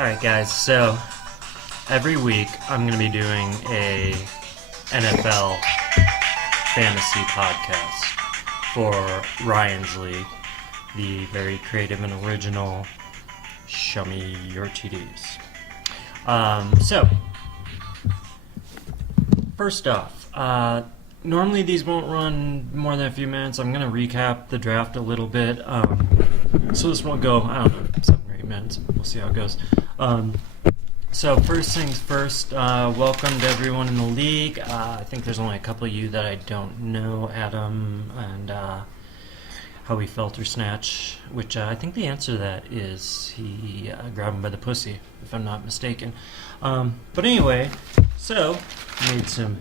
Alright guys, so every week I'm going to be doing a NFL fantasy podcast for Ryan's League, the very creative and original Show Me Your TDs. So, first off, normally these won't run more than a few minutes. I'm going to recap the draft a little bit. So this won't go, I don't know, 7 or 8 minutes. We'll see how it goes. So first things first, welcome to everyone in the league. I think there's only a couple of you that I don't know, Adam and Howie Felter Snatch, which I think the answer to that is he grabbed him by the pussy, if I'm not mistaken. But anyway, so made some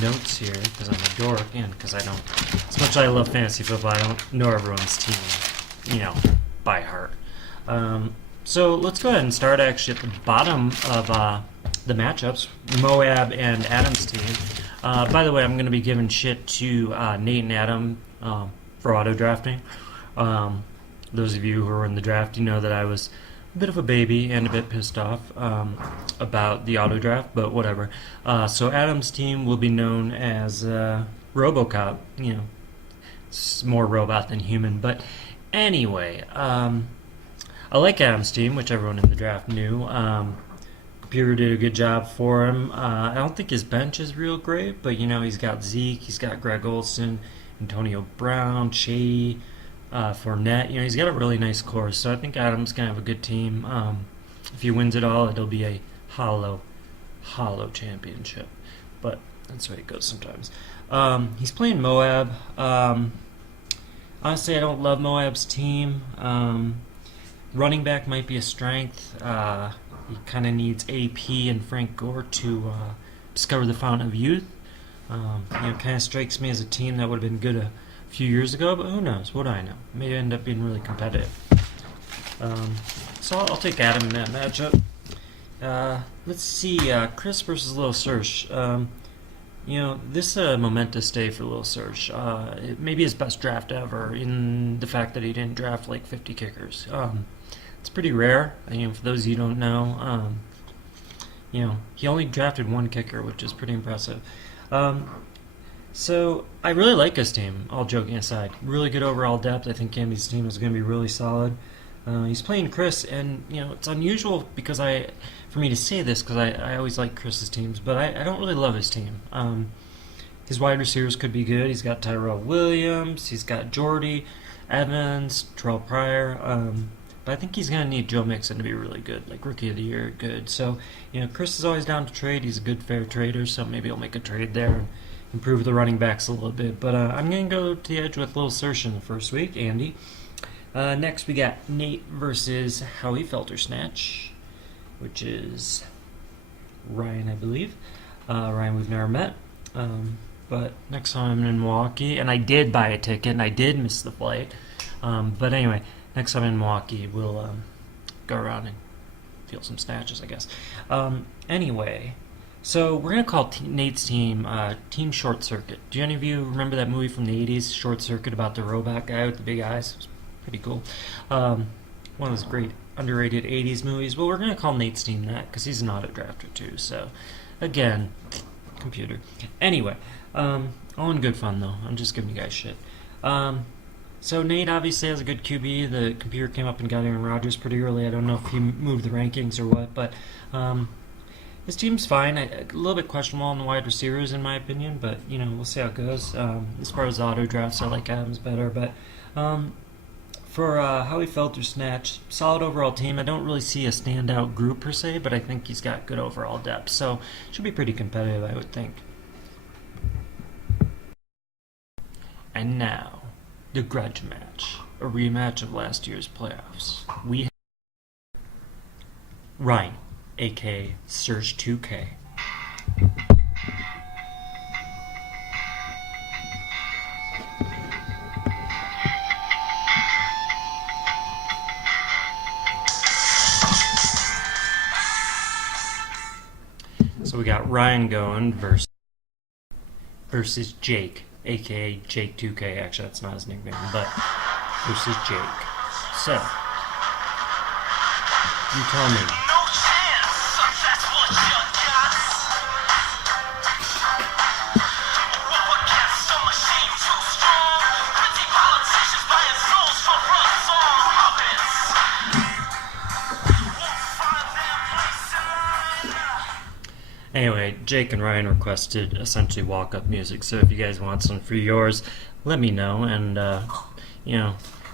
notes here because I'm a dork and because I don't, as much as I love fantasy football, I don't know everyone's team, by heart. So let's go ahead and start actually at the bottom of the matchups, Moab and Adam's team. By the way, I'm going to be giving shit to Nate and Adam for auto drafting. Those of you who are in the draft, you know that I was a bit of a baby and a bit pissed off about the auto draft, but whatever. So Adam's team will be known as RoboCop. It's more robot than human, but anyway. I like Adam's team, which everyone in the draft knew. Computer did a good job for him. I don't think his bench is real great, but he's got Zeke, he's got Greg Olsen, Antonio Brown, Shea, Fournette. He's got a really nice core, so I think Adam's gonna have a good team. If he wins it all, it'll be a hollow championship, but that's the way it goes sometimes. He's playing Moab. Honestly, I don't love Moab's team. Running back might be a strength. He kind of needs AP and Frank Gore to discover the fountain of youth. Kind of strikes me as a team that would have been good a few years ago, but who knows? What do I know? May end up being really competitive. So I'll take Adam in that matchup. Let's see, Chris versus Lil Serge. This is a momentous day for Lil Serge. It may be his best draft ever in the fact that he didn't draft like 50 kickers. It's pretty rare. For those of you who don't know, he only drafted one kicker, which is pretty impressive. So I really like his team, all joking aside. Really good overall depth. I think Andy's team is going to be really solid. He's playing Chris, and it's unusual for me to say this because I always like Chris's teams, but I don't really love his team. His wide receivers could be good. He's got Tyrell Williams, he's got Jordy Evans, Terrell Pryor, but I think he's going to need Joe Mixon to be really good, like Rookie of the Year good. So, Chris is always down to trade. He's a good fair trader, so maybe he'll make a trade there and improve the running backs a little bit. But I'm going to go to the edge with Lil Serge in the first week, Andy. Next we got Nate versus Howie Felter Snatch, which is Ryan, I believe. Ryan we've never met. But next time I'm in Milwaukee, and I did buy a ticket, and I did miss the flight. But anyway, next time in Milwaukee, we'll go around and feel some snatches, I guess. Anyway, so we're going to call Nate's team Team Short Circuit. Do any of you remember that movie from the 80s, Short Circuit, about the robot guy with the big eyes? It was pretty cool. One of those great underrated 80s movies. Well, we're going to call Nate's team that because he's an auto drafter too. So, again, computer. Anyway, all in good fun though. I'm just giving you guys shit. So Nate obviously has a good QB. The computer came up and got Aaron Rodgers pretty early. I don't know if he moved the rankings or what, but his team's fine. A little bit questionable on the wide receivers in my opinion, but we'll see how it goes. As far as auto drafts, I like Adams better, but for Howie Felter Snatch, solid overall team. I don't really see a standout group per se, but I think he's got good overall depth, so should be pretty competitive, I would think. And now, the grudge match, a rematch of last year's playoffs. We have Ryan, aka Serge 2K. So we got Ryan going versus Jake, aka Jake 2K. Actually, that's not his nickname, but versus Jake. So, you tell me, Anyway, Jake and Ryan requested essentially walk-up music, so if you guys want some for yours, let me know, and I'll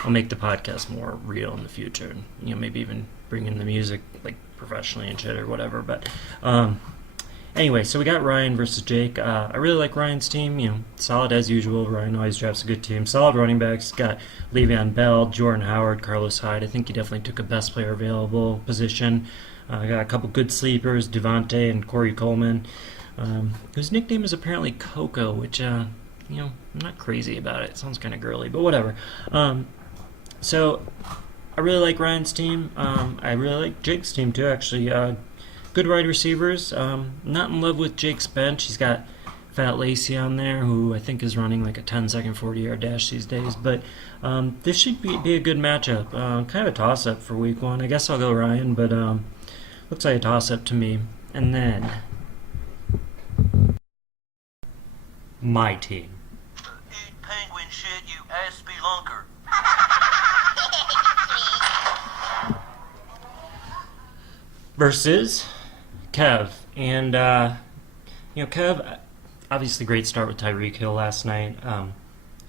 make the podcast more real in the future, and maybe even bring in the music like professionally and shit or whatever. But anyway, so we got Ryan versus Jake. I really like Ryan's team. Solid as usual. Ryan always drafts a good team. Solid running backs. Got Le'Veon Bell, Jordan Howard, Carlos Hyde. I think he definitely took a best player available position. Got a couple good sleepers, Devontae and Corey Coleman, whose nickname is apparently Coco, which, I'm not crazy about it. It sounds kind of girly, but whatever. So I really like Ryan's team. I really like Jake's team, too, actually. Good wide receivers. Not in love with Jake's bench. He's got Fat Lacey on there, who I think is running like a 10-second 40-yard dash these days. But this should be a good matchup. Kind of a toss-up for week one. I guess I'll go Ryan, but looks like a toss-up to me. And then my team. Eat penguin shit, you ass spelunker. Versus Kev. And, Kev, obviously great start with Tyreek Hill last night.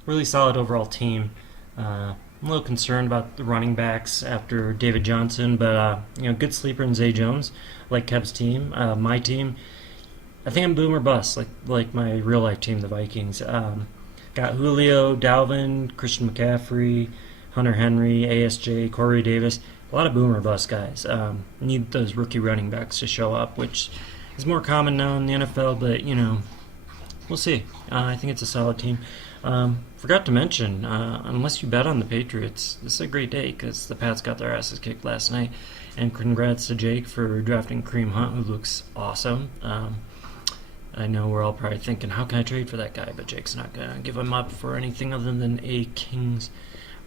Really solid overall team. I'm a little concerned about the running backs after David Johnson, but, good sleeper in Zay Jones, like Kev's team. My team, I think I'm boom or bust, like my real-life team, the Vikings. Got Julio, Dalvin, Christian McCaffrey, Hunter Henry, ASJ, Corey Davis. A lot of boom or bust guys. Need those rookie running backs to show up, which is more common now in the NFL, but, we'll see. I think it's a solid team. Forgot to mention, unless you bet on the Patriots, this is a great day because the Pats got their asses kicked last night. And congrats to Jake for drafting Kareem Hunt, who looks awesome. I know we're all probably thinking, how can I trade for that guy? But Jake's not going to give him up for anything other than a king's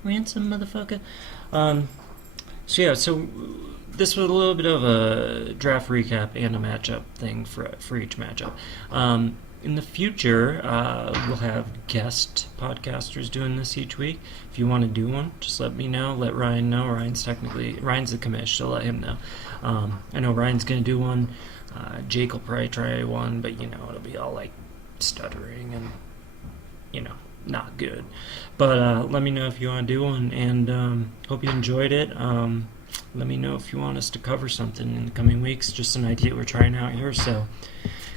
ransom, motherfucker. So this was a little bit of a draft recap and a matchup thing for each matchup. In the future, we'll have guest podcasters doing this each week. If you want to do one, just let me know. Let Ryan know. Ryan's the commish, so let him know. I know Ryan's going to do one. Jake will probably try one, but, it'll be all, like, stuttering and, not good. But let me know if you want to do one, and hope you enjoyed it. Let me know if you want us to cover something in the coming weeks. Just an idea we're trying out here, so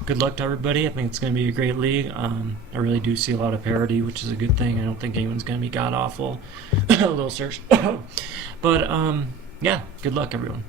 good luck to everybody. I think it's going to be a great league. I really do see a lot of parity, which is a good thing. I don't think anyone's going to be god-awful. A little search. But, good luck, everyone.